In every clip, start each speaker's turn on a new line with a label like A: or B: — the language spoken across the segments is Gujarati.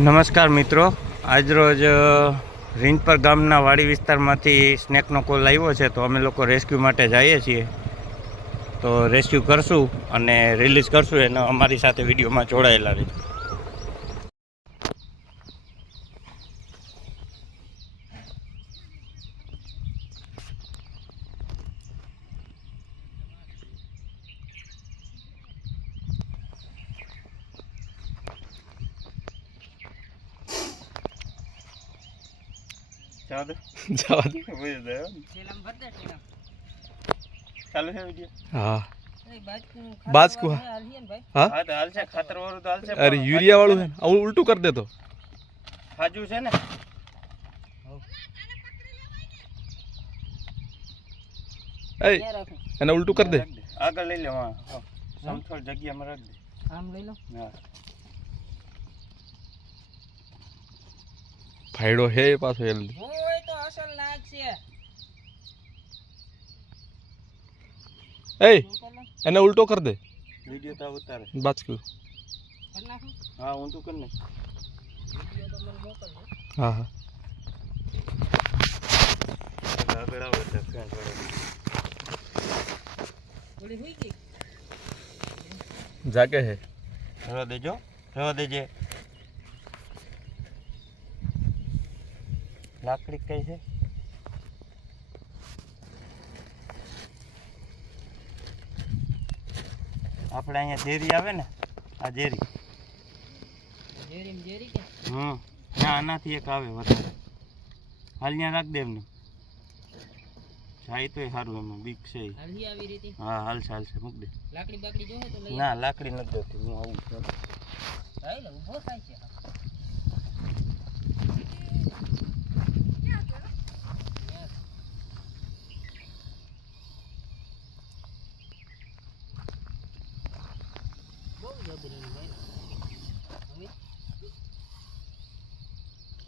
A: નમસ્કાર મિત્રો. આજરોજ અ, રીંજપર ગામના વાડી વિસ્તારમાંથી સ્નેકનો કોલ આવ્યો છે તો અમે લોકો રેસ્ક્યુ માટે જઈએ છીએ. તો રેસ્ક્યુ કરશું અને રિલીઝ કરશું એને અમારી સાથે વિડીયોમાં જોડાયેલા રહે જવા દે જવા
B: દે ચાલુ છે વીડિયો?
A: હા. બાજકુ હા.
B: હા? તો હાલશે. ખાતર વાળું તો
A: હાલશે અરે યુરિયા વાળું છે ને? ઉલટું કરી દેતો ખાજુ છે ને? એને ઉલટું કરી દે.
B: આગળ લઈ લે હા હા. જગ્યામાં રાખ દે. આમ લઈ લો. હા.
A: ફાયડો હે પાછો જલ્દી છે. એ એને ઉલટો કરી દે.
B: વીડિયો તો ઉતારે.
A: બાચકું કરી.
C: નાખું? હા હું તો કર ને વીડિયો
A: તો મને હા હા. આગળ આવે ગઈ? હે.
B: રહેવા દેજો રહેવા દેજે. લાકડી કઈ છે? આપણે અહીંયા ઝેરી આવે ને આ ઝેરી. હમ. ના આનાથી એક આવે વધારે. હાલ ત્યાં રાખ દે એમને. જાય તોય સારું એમાં બીક છે હા હાલશે હાલશે મૂક
C: દે. લાકડી બાકડી તો
B: ના લાકડી નથી દેતી હું આવું છું.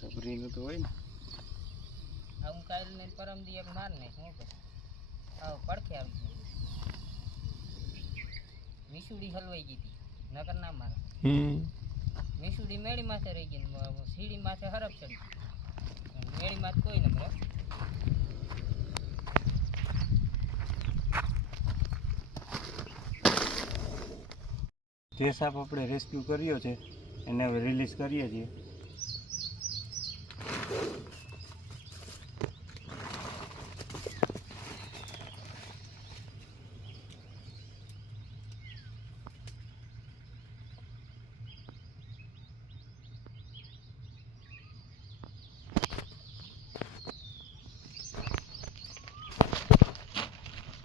B: તબરીનું તો હોય ને.
C: આ હું કાલ ને પરમ દી એક માર ને શું કર આવ પડખે આવી મીસુડી હલવાઈ ગઈ હતી. નકર ના મારે. હમ. મીસુડી મેળી માથે રહી ગઈ સીડી માથે હરફ ચડી મેળી માથે કોઈ ન મળે
A: જે સાપ આપણે રેસ્ક્યુ કર્યો છે એને હવે રિલીઝ કરીએ છીએ.